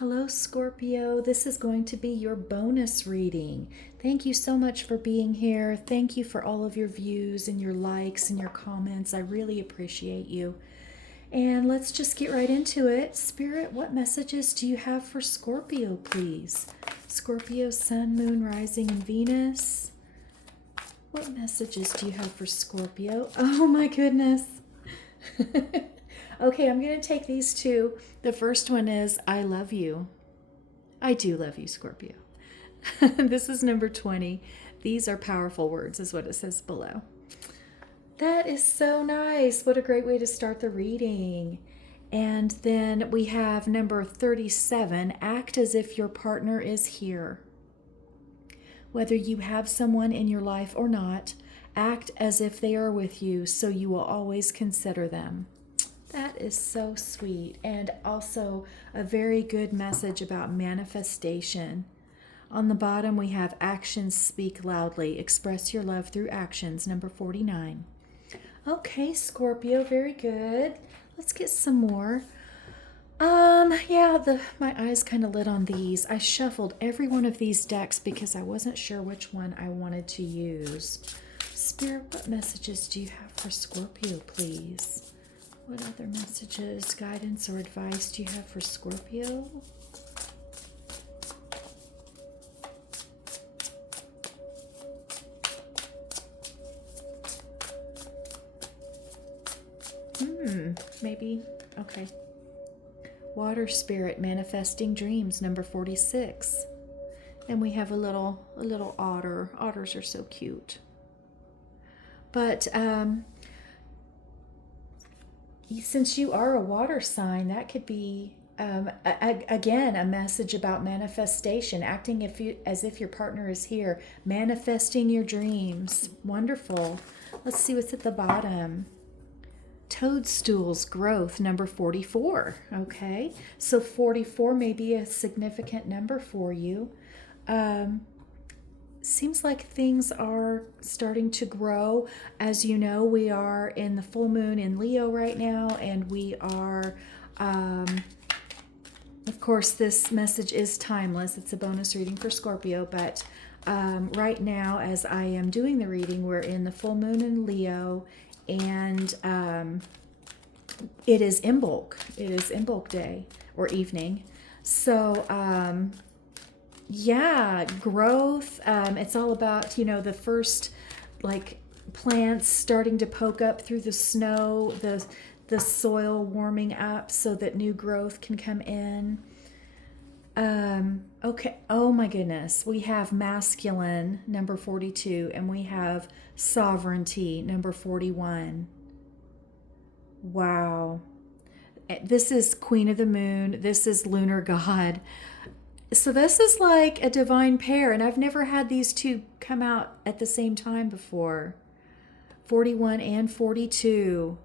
Hello, Scorpio. This is going to be your bonus reading. Thank you so much for being here. Thank you for all of your views and your likes and your comments. I really appreciate you. And let's just get right into it. Spirit, what messages do you have for Scorpio, please? Scorpio, Sun, Moon, Rising, and Venus. What messages do you have for Scorpio? Oh my goodness. Okay, I'm going to take these two. The first one is I love you. I do love you, Scorpio. This is number 20. These are powerful words, is what it says below. That is so nice. What a great way to start the reading. And then we have number 37. Act as if your partner is here. Whether you have someone in your life or not, act as if they are with you so you will always consider them. That is so sweet, and also a very good message about manifestation. On the bottom, we have actions speak loudly. Express your love through actions, number 49. Okay, Scorpio, very good. Let's get some more. My eyes kind of lit on these. I shuffled every one of these decks because I wasn't sure which one I wanted to use. Spirit, what messages do you have for Scorpio, please? What other messages, guidance, or advice do you have for Scorpio? Maybe. Okay. Water spirit manifesting dreams, number 46. Then we have a little otter. Otters are so cute. But since you are a water sign, that could be, again, a message about manifestation, acting as if your partner is here, manifesting your dreams. Wonderful. Let's see what's at the bottom. Toadstools, growth, number 44. Okay, so 44 may be a significant number for you. Seems like things are starting to grow. As you know, we are in the full moon in Leo right now, and we are, of course, this message is timeless. It's a bonus reading for Scorpio, but right now, as I am doing the reading, we're in the full moon in Leo, and it is Imbolc. It is Imbolc day or evening. So, growth. It's all about, the first plants starting to poke up through the snow, the soil warming up so that new growth can come in. Okay. Oh my goodness. We have masculine, number 42, and we have sovereignty, number 41. Wow. This is Queen of the Moon. This is Lunar God. So this is like a divine pair, and I've never had these two come out at the same time before. 41 and 42.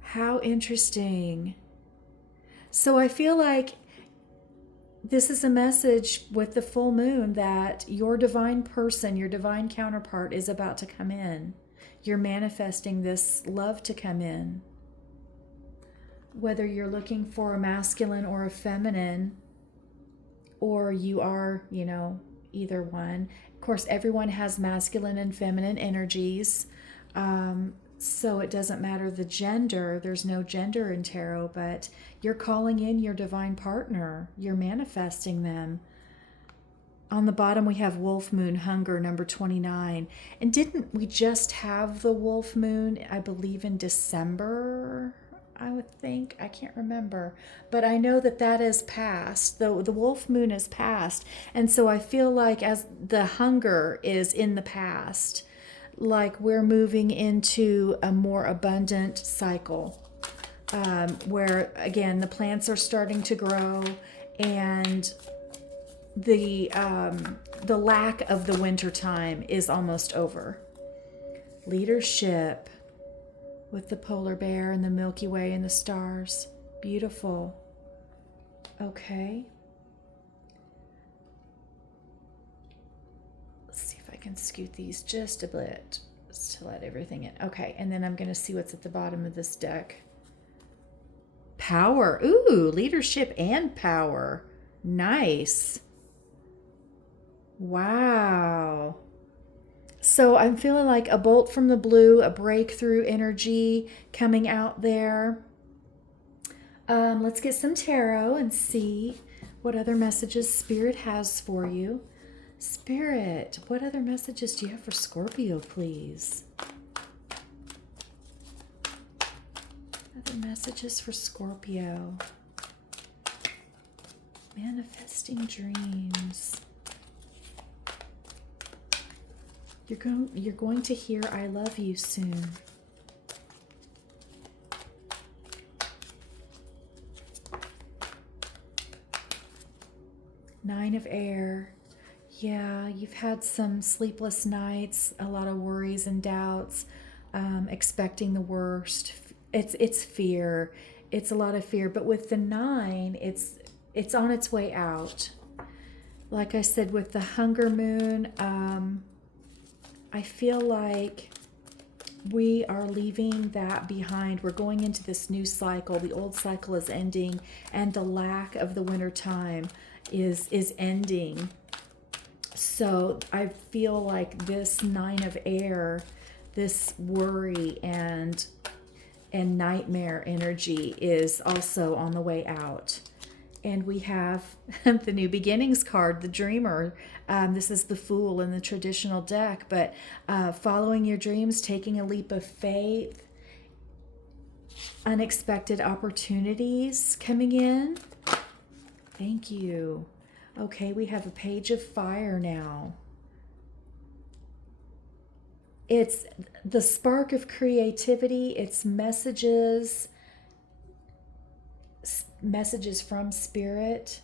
How interesting. So I feel like this is a message with the full moon that your divine person, your divine counterpart is about to come in. You're manifesting this love to come in. Whether you're looking for a masculine or a feminine, or you are, either one. Of course, everyone has masculine and feminine energies. So it doesn't matter the gender. There's no gender in tarot, but you're calling in your divine partner. You're manifesting them. On the bottom, we have Wolf Moon, Hunger, number 29. And didn't we just have the Wolf Moon, I believe, in December? I would think. I can't remember. But I know that is past. The Wolf Moon is past. And so I feel like as the hunger is in the past, like we're moving into a more abundant cycle, where, again, the plants are starting to grow, and the lack of the winter time is almost over. Leadership with the polar bear and the Milky Way and the stars. Beautiful. Okay. Let's see if I can scoot these just a bit to let everything in. Okay, and then I'm going to see what's at the bottom of this deck. Power. Ooh, leadership and power. Nice. Wow. So I'm feeling like a bolt from the blue, a breakthrough energy coming out there. Let's get some tarot and see what other messages Spirit has for you. Spirit, what other messages do you have for Scorpio, please? Other messages for Scorpio. Manifesting dreams. You're going to hear I love you soon. Nine of Air. Yeah, you've had some sleepless nights, a lot of worries and doubts, expecting the worst. It's fear. It's a lot of fear. But with the 9, it's on its way out. Like I said, with the Hunger Moon, I feel like we are leaving that behind. We're going into this new cycle. The old cycle is ending, and the lack of the winter time is ending. So I feel like this 9 of Air, this worry and nightmare energy is also on the way out. And we have the New Beginnings card, the Dreamer. This is the Fool in the traditional deck, but following your dreams, taking a leap of faith, unexpected opportunities coming in. Thank you. Okay, we have a Page of Fire now. It's the spark of creativity. It's messages from Spirit,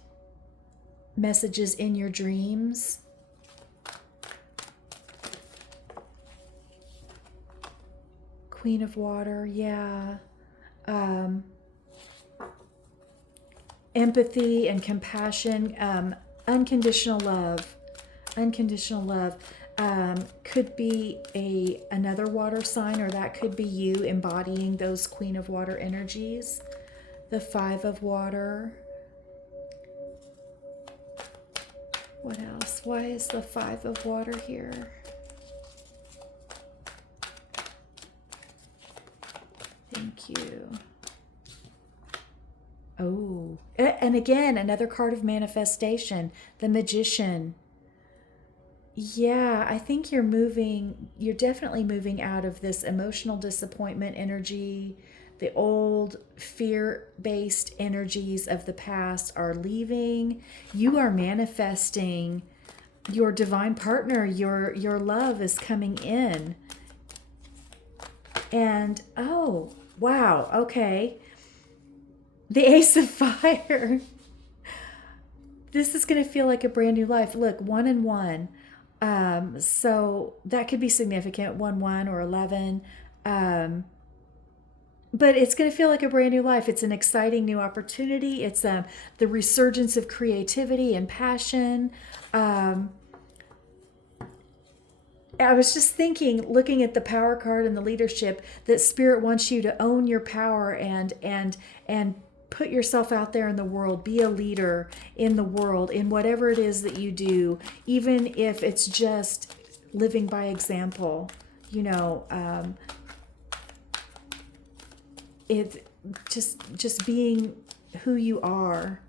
messages in your dreams. Queen of Water, yeah. Empathy and compassion, unconditional love. Unconditional love could be another water sign, or that could be you embodying those Queen of Water energies. The 5 of Water. What else? Why is the 5 of Water here? Thank you. Oh, and again, another card of manifestation, the Magician. Yeah, I think you're definitely moving out of this emotional disappointment energy. The old fear-based energies of the past are leaving. You are manifesting your divine partner. Your love is coming in. And, oh, wow, okay. The Ace of Fire. This is going to feel like a brand new life. Look, 1 and 1. So that could be significant, 1, 1 or 11. But it's going to feel like a brand new life. It's an exciting new opportunity. It's the resurgence of creativity and passion. I was just thinking, looking at the Power card and the leadership, that Spirit wants you to own your power and put yourself out there in the world. Be a leader in the world, in whatever it is that you do, even if it's just living by example. It's just being who you are.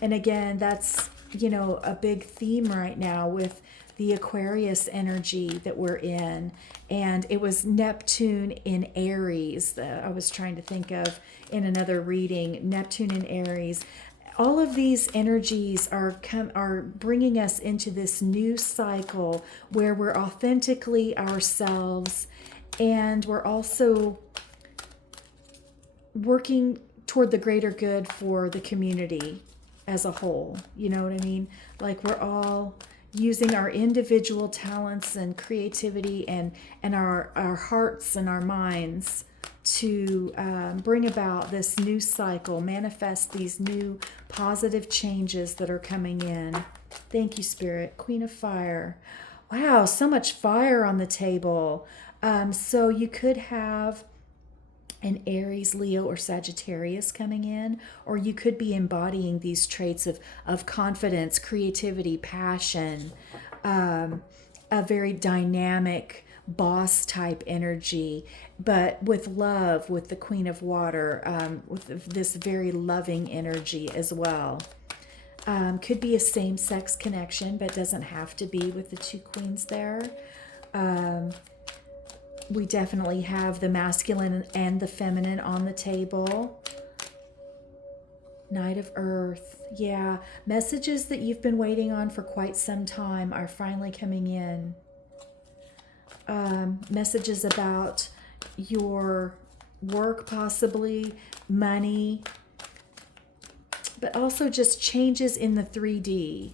And again, that's a big theme right now with the Aquarius energy that we're in. And it was Neptune in Aries that I was trying to think of in another reading. Neptune in Aries. All of these energies are bringing us into this new cycle where we're authentically ourselves, and we're also working toward the greater good for the community as a whole. You know what I mean? Like, we're all using our individual talents and creativity and our hearts and our minds to bring about this new cycle, manifest these new positive changes that are coming in. Thank you, Spirit. Queen of Fire. Wow, so much fire on the table. So you could have an Aries, Leo, or Sagittarius coming in, or you could be embodying these traits of confidence, creativity, passion, a very dynamic boss type energy, but with love, with the Queen of Water, with this very loving energy as well. Could be a same sex connection, but doesn't have to be with the two queens there. We definitely have the masculine and the feminine on the table. Knight of Earth. Yeah, messages that you've been waiting on for quite some time are finally coming in. Messages about your work, possibly, money, but also just changes in the 3D.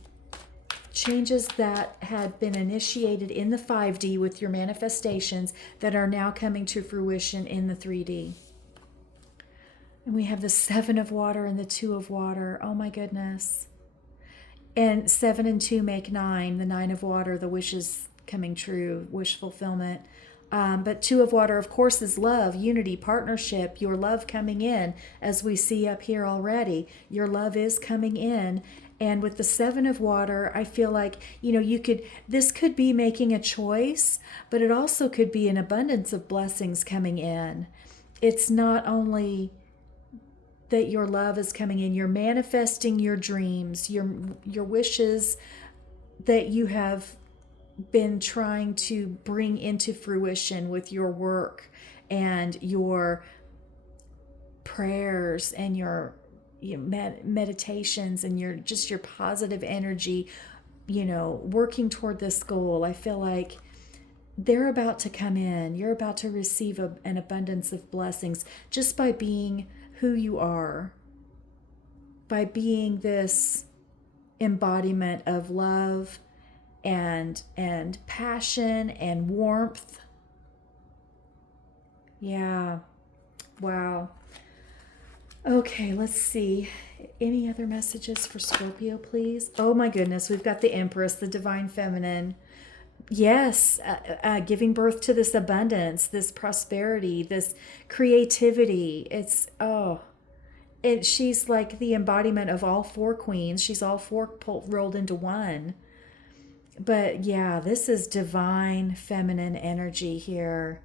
Changes that had been initiated in the 5D with your manifestations that are now coming to fruition in the 3D. And we have the 7 of Water and the 2 of Water. Oh my goodness. And 7 and 2 make 9. The 9 of Water, the wishes coming true, wish fulfillment. But 2 of Water, of course, is love, unity, partnership, your love coming in, as we see up here already. Your love is coming in. And with the 7 of Water, I feel like, this could be making a choice, but it also could be an abundance of blessings coming in. It's not only that your love is coming in, you're manifesting your dreams, your wishes that you have been trying to bring into fruition with your work and your prayers and your meditations and your positive energy, working toward this goal. I feel like they're about to come in. You're about to receive an abundance of blessings just by being who you are, by being this embodiment of love and passion and warmth. Yeah. Wow. Okay, let's see. Any other messages for Scorpio, please? Oh my goodness, we've got the Empress, the Divine Feminine. Yes, giving birth to this abundance, this prosperity, this creativity. She's like the embodiment of all 4 queens. She's all 4 rolled into one. But yeah, this is divine feminine energy here.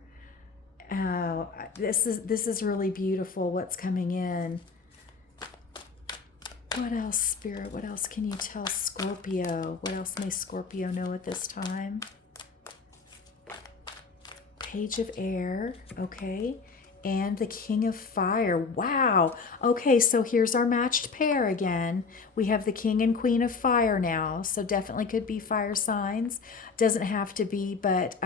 This is really beautiful what's coming in. What else, Spirit? What else can you tell Scorpio? What else may Scorpio know at this time? Page of Air, okay. And the King of Fire. Wow. Okay, so here's our matched pair again. We have the King and Queen of Fire now, so definitely could be fire signs. Doesn't have to be, but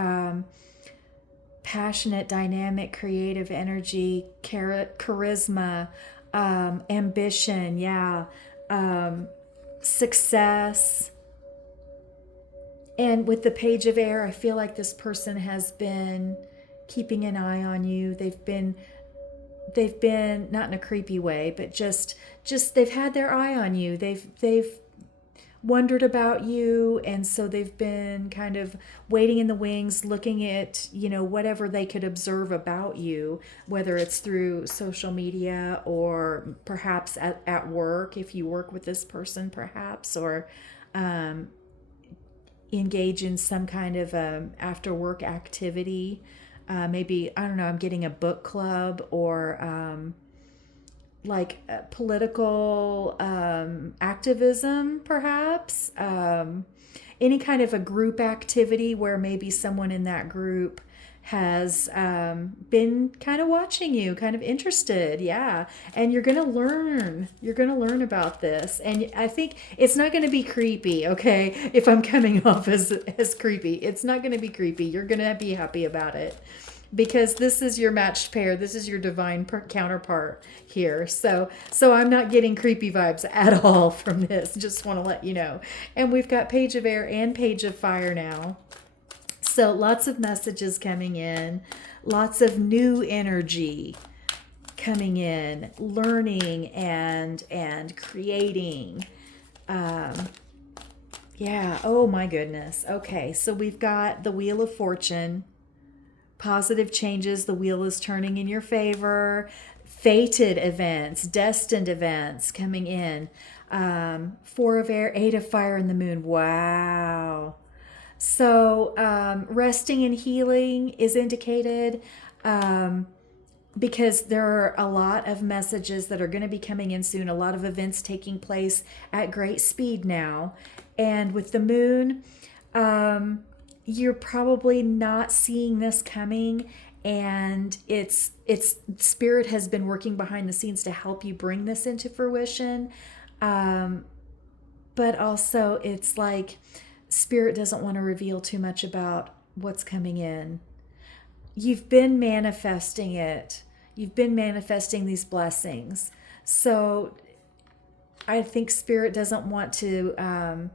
passionate, dynamic, creative energy, charisma, ambition, yeah, success. And with the Page of Air, I feel like this person has been keeping an eye on you. They've been not in a creepy way, but just they've had their eye on you. They've wondered about you, and so they've been kind of waiting in the wings, looking at whatever they could observe about you, whether it's through social media or perhaps at work, if you work with this person, perhaps, or engage in some kind of after work activity. Maybe, I don't know, I'm getting a book club or like political activism, perhaps. Any kind of a group activity where maybe someone in that group has been kind of watching you, kind of interested. Yeah. And you're going to learn. You're going to learn about this. And I think it's not going to be creepy, okay? If I'm coming off as creepy, it's not going to be creepy. You're going to be happy about it. Because this is your matched pair. This is your divine counterpart here. So I'm not getting creepy vibes at all from this. Just want to let you know. And we've got Page of Air and Page of Fire now. So lots of messages coming in. Lots of new energy coming in. Learning and creating. Yeah. Oh my goodness. Okay. So we've got the Wheel of Fortune. positive changes. The wheel is turning in your favor. Fated events, destined events coming in. 4 of air, 8 of fire in the moon. Wow. So resting and healing is indicated because there are a lot of messages that are going to be coming in soon, a lot of events taking place at great speed now. And with the moon, you're probably not seeing this coming, and it's spirit has been working behind the scenes to help you bring this into fruition. But also it's like spirit doesn't want to reveal too much about what's coming in. You've been manifesting it. You've been manifesting these blessings. So I think spirit doesn't want to,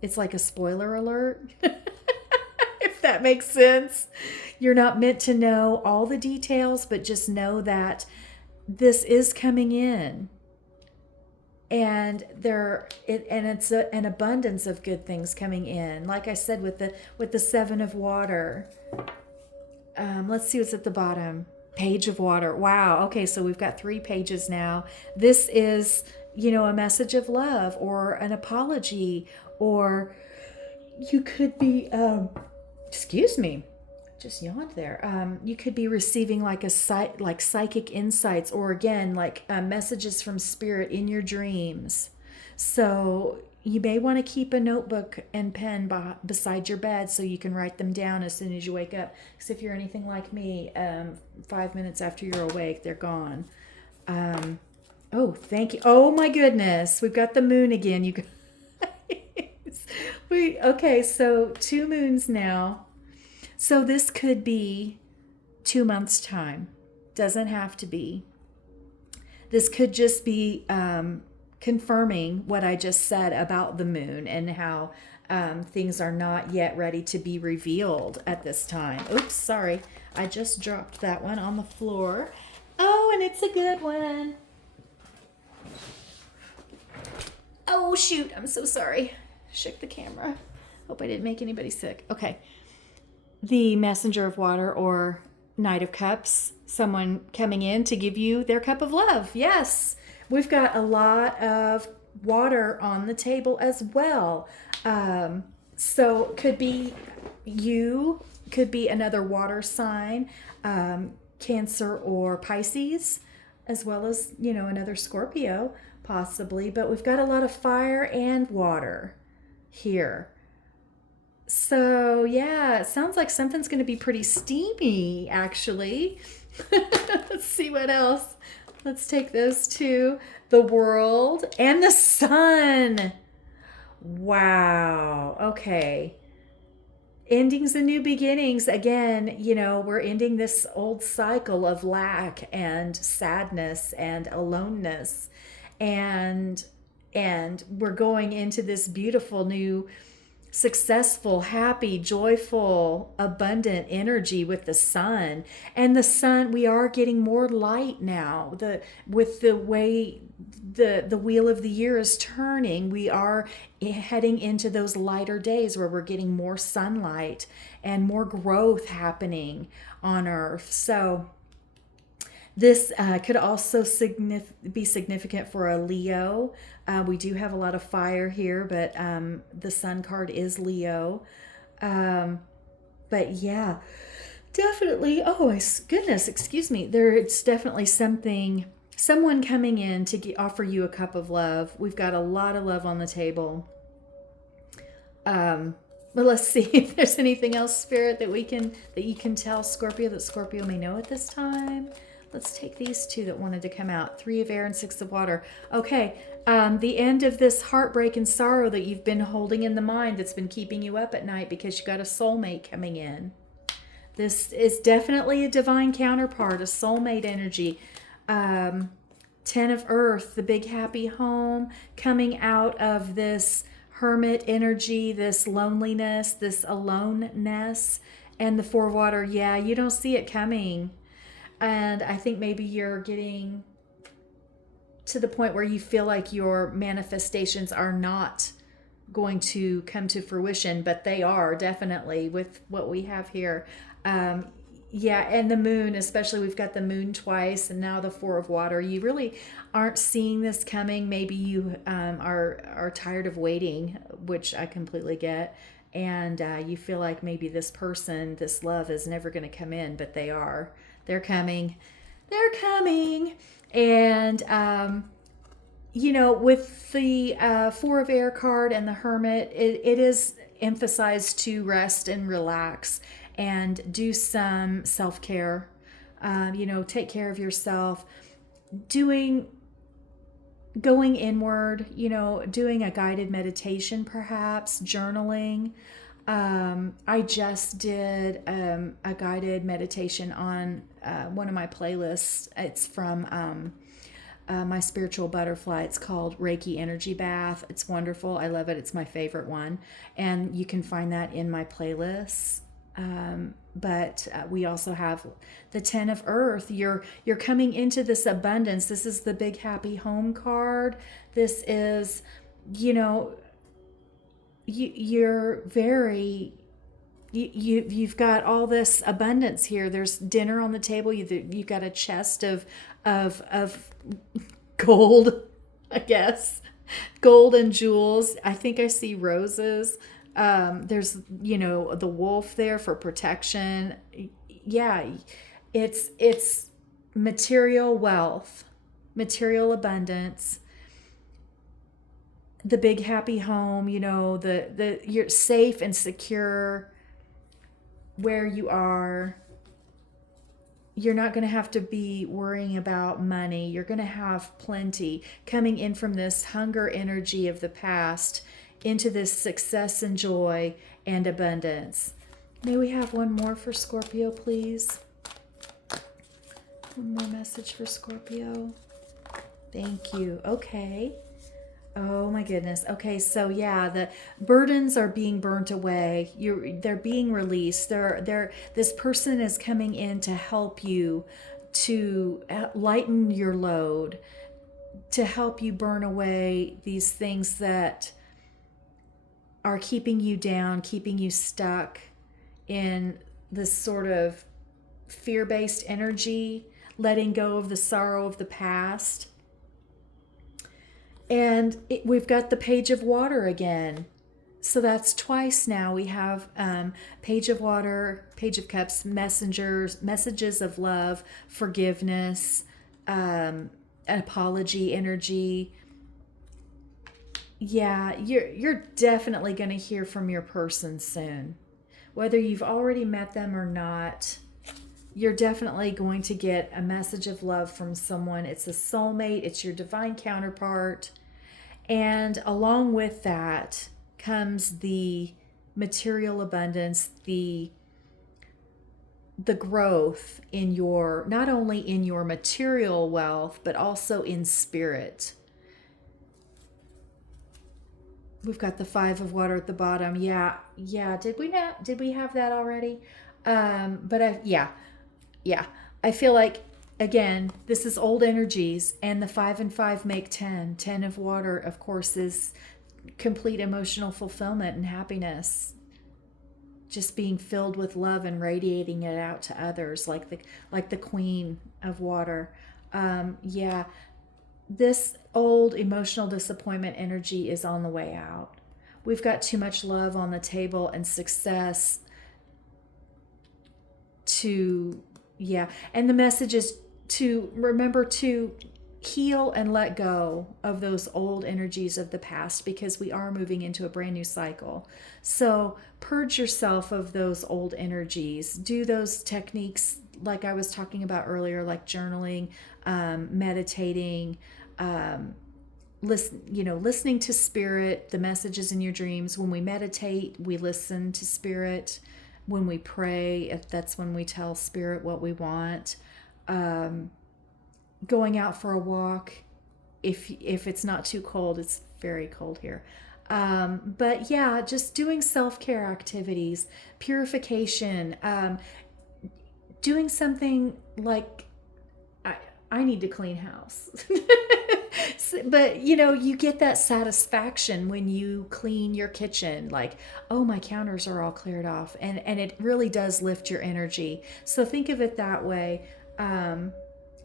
it's like a spoiler alert, if that makes sense. You're not meant to know all the details, but just know that this is coming in. And it's an abundance of good things coming in. Like I said, with the 7 of water. Let's see what's at the bottom. Page of water. Wow. Okay, so we've got 3 pages now. This is, a message of love or an apology, or you could be, excuse me, just yawned there. You could be receiving like psychic insights, or again, like messages from spirit in your dreams. So you may want to keep a notebook and pen beside your bed so you can write them down as soon as you wake up. Because if you're anything like me, 5 minutes after you're awake, they're gone. Oh, thank you. Oh my goodness. We've got the moon again. You guys. Okay, so 2 moons now. So this could be 2 months' time. Doesn't have to be. This could just be confirming what I just said about the moon and how things are not yet ready to be revealed at this time. Oops, sorry. I just dropped that one on the floor. Oh, and it's a good one. Oh, shoot. I'm so sorry. Shook the camera. Hope I didn't make anybody sick. Okay. The messenger of water, or Knight of Cups, someone coming in to give you their cup of love. Yes, we've got a lot of water on the table as well. So could be you, could be another water sign, Cancer or Pisces, as well as, another Scorpio possibly. But we've got a lot of fire and water here. So, yeah, it sounds like something's going to be pretty steamy, actually. Let's see what else. Let's take those 2. The World and the Sun. Wow. Okay. Endings and new beginnings. Again, we're ending this old cycle of lack and sadness and aloneness. And we're going into this beautiful new, successful, happy, joyful, abundant energy with the sun. And the sun, we are getting more light now. With the way the wheel of the year is turning, we are heading into those lighter days where we're getting more sunlight and more growth happening on Earth. So this could also be significant for a Leo. We do have a lot of fire here, but the Sun card is Leo. But yeah, definitely. Oh my goodness, excuse me. There's definitely someone coming in to offer you a cup of love. We've got a lot of love on the table. But let's see if there's anything else, Spirit, that you can tell Scorpio that Scorpio may know at this time. Let's take these 2 that wanted to come out. 3 of air and 6 of water. Okay, the end of this heartbreak and sorrow that you've been holding in the mind that's been keeping you up at night because you got a soulmate coming in. This is definitely a divine counterpart, a soulmate energy. 10 of earth, the big happy home, coming out of this hermit energy, this loneliness, this aloneness. And the 4 of water, yeah, you don't see it coming. And I think maybe you're getting to the point where you feel like your manifestations are not going to come to fruition, but they are definitely with what we have here. Yeah, and the moon, especially, we've got the moon twice and now the four of water. You really aren't seeing this coming. Maybe you are tired of waiting, which I completely get. And you feel like maybe this person, this love is never going to come in, but they are. They're coming. They're coming. And, with the Four of Air card and the Hermit, it is emphasized to rest and relax and do some self care. Take care of yourself. Doing Going inward, doing a guided meditation, perhaps journaling. I just did a guided meditation on one of my playlists. It's from my spiritual butterfly. It's called Reiki Energy Bath. It's wonderful. I love it. It's my favorite one. And you can find that in my playlists. But we also have the 10 of Earth. You're coming into this abundance. This is the big happy home card. This is, you're very, you've got all this abundance here. There's dinner on the table. You've got a chest of gold, I guess, gold and jewels. I think I see roses. There's, the wolf there for protection. Yeah, it's material wealth, material abundance, the big happy home, you're safe and secure where you are. You're not going to have to be worrying about money. You're going to have plenty coming in from this hunger energy of the past into this success and joy and abundance. May we have one more for Scorpio, please? One more message for Scorpio. Thank you. Okay. Oh my goodness. Okay, so yeah, the burdens are being burnt away. They're being released. This person is coming in to help you to lighten your load, to help you burn away these things that are keeping you down, keeping you stuck in this sort of fear-based energy, letting go of the sorrow of the past. And we've got the Page of Water again. So that's twice now. We have Page of Water, Page of Cups, messages of love, forgiveness, apology energy. Yeah, you're definitely going to hear from your person soon. Whether you've already met them or not, you're definitely going to get a message of love from someone. It's a soulmate, it's your divine counterpart. And along with that comes the material abundance, the growth in not only in your material wealth, but also in spirit. We've got the Five of Water at the bottom. Yeah. Did we have that already? Yeah. I feel like, again, this is old energies, and the 5 and 5 make 10. 10 of water, of course, is complete emotional fulfillment and happiness. Just being filled with love and radiating it out to others, like the Queen of Water. This old emotional disappointment energy is on the way out. We've got too much love on the table and success and the message is to remember to heal and let go of those old energies of the past, because we are moving into a brand new cycle. So purge yourself of those old energies. Do those techniques like I was talking about earlier, like journaling, meditating, listening to spirit, the messages in your dreams. When we meditate, we listen to spirit. When we pray, that's when we tell spirit what we want. Going out for a walk, if it's not too cold. It's very cold here. But yeah, just doing self-care activities, purification, doing something like I need to clean house. But you get that satisfaction when you clean your kitchen, like, oh, my counters are all cleared off, and it really does lift your energy. So think of it that way.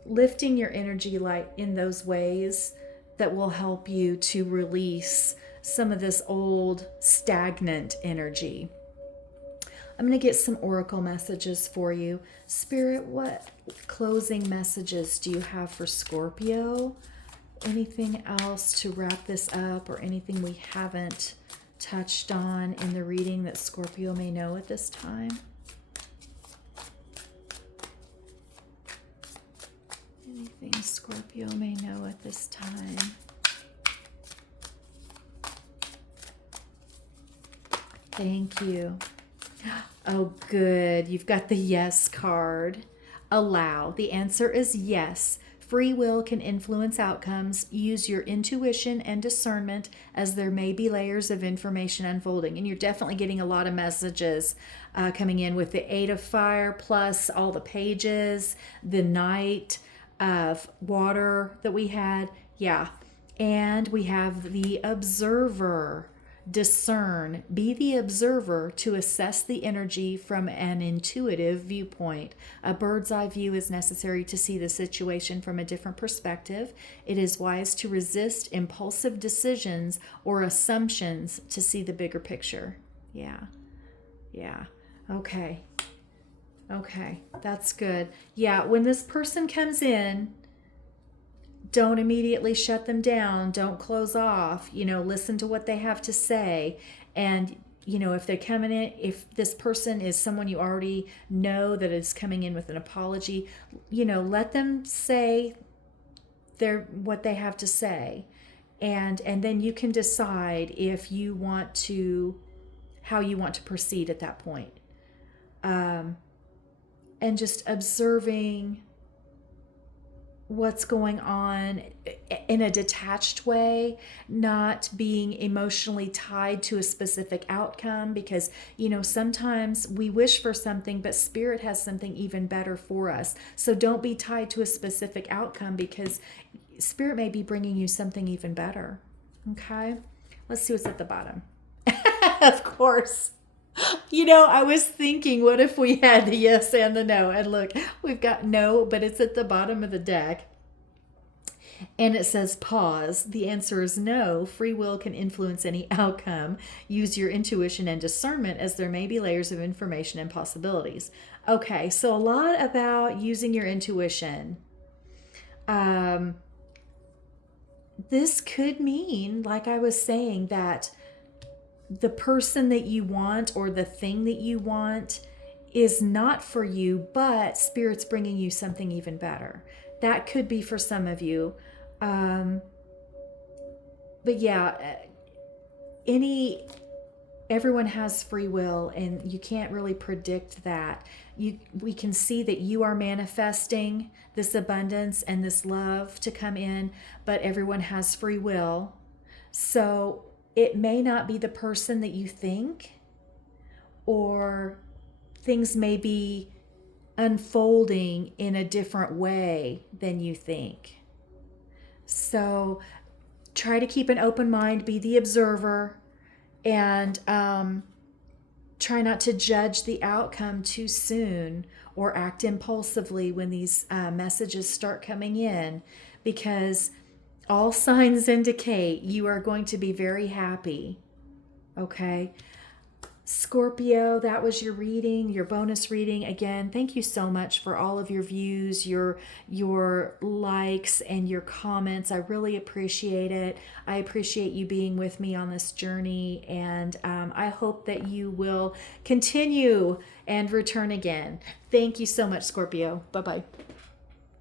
Lifting your energy, like in those ways that will help you to release some of this old stagnant energy. I'm going to get some oracle messages for you. Spirit, what closing messages do you have for Scorpio? Anything else to wrap this up, or anything we haven't touched on in the reading that Scorpio may know at this time? Anything Scorpio may know at this time? Thank you. Oh, good. You've got the yes card. Allow. The answer is yes. Free will can influence outcomes. Use your intuition and discernment, as there may be layers of information unfolding. And you're definitely getting a lot of messages coming in with the Eight of Fire, plus all the pages, the Knight of Water that we had. Yeah. And we have the Observer. Discern. Be the observer to assess the energy from an intuitive viewpoint. A bird's eye view is necessary to see the situation from a different perspective. It is wise to resist impulsive decisions or assumptions to see the bigger picture. Yeah. Okay. That's good. Yeah, when this person comes in, don't immediately shut them down. Don't close off. Listen to what they have to say. And, if they're coming in, if this person is someone you already know that is coming in with an apology, let them say what they have to say. And then you can decide if you want to, how you want to proceed at that point. And just observing what's going on in a detached way, not being emotionally tied to a specific outcome, because sometimes we wish for something, but Spirit has something even better for us. So don't be tied to a specific outcome, because Spirit may be bringing you something even better. Okay, let's see what's at the bottom. Of course. I was thinking, what if we had the yes and the no? And look, we've got no, but it's at the bottom of the deck. And it says pause. The answer is no. Free will can influence any outcome. Use your intuition and discernment, as there may be layers of information and possibilities. Okay, so a lot about using your intuition. This could mean, like I was saying, that the person that you want or the thing that you want is not for you, but Spirit's bringing you something even better. That could be for some of you. But yeah, everyone has free will, and you can't really predict that. We can see that you are manifesting this abundance and this love to come in, but everyone has free will. So it may not be the person that you think, or things may be unfolding in a different way than you think. So try to keep an open mind, be the observer, and try not to judge the outcome too soon or act impulsively when these messages start coming in, because all signs indicate you are going to be very happy. Okay. Scorpio, that was your reading, your bonus reading. Again, thank you so much for all of your views, your likes, and your comments. I really appreciate it. I appreciate you being with me on this journey, and I hope that you will continue and return again. Thank you so much, Scorpio. Bye-bye.